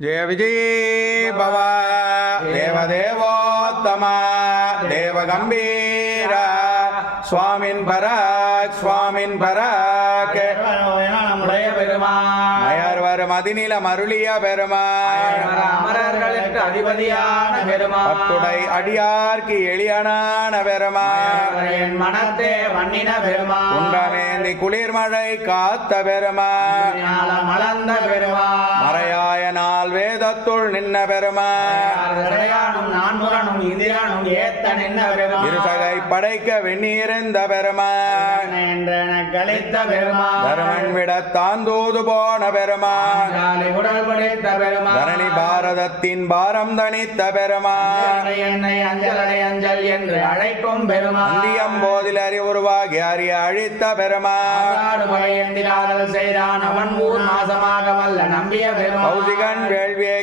जय विजय भवा देवदेवोत्तमा देवगंभीर स्वामिन् पराक மயர்வர் மதிநில மருளிய பெருமாள் அமரர்களுக்கு அதிபதியான பெருமாள் பத்துடை அடியார்க்கு எளியனான பெருமாள் என் மனத்தே வண்ணின பெருமாள் உண்டமேந்தி குளிர்மழை காத்த பெருமாள் மலர்ந்த பெருமாள் மறையாய நாள் வேதத்துள் நின்ன பெருமாள் நான்முரனும் இந்திரனும் ஏத்த நின்ன பெருமாள் இருசகை படைக்க வெந்நீர்ந்த பெருமாள் கழித்த பெருமாள் தருமன் விட தாந்தூது போன பெருமாள் உடல் படைத்த பெருமாள் தரணி பாரதத்தின் பாரம் தனித்த பெருமாள் என்னை அஞ்சலடை அஞ்சல் என்று அழைக்கும் பெருமாள் அந்தியம் போதில் அறிவுருவாகி அறிய அழித்த பெருமாள் செய்தான் அவன் ஊர் நாசமாக வல்ல நம்பிய பெருமாள் கௌசிகன் வேள்வியை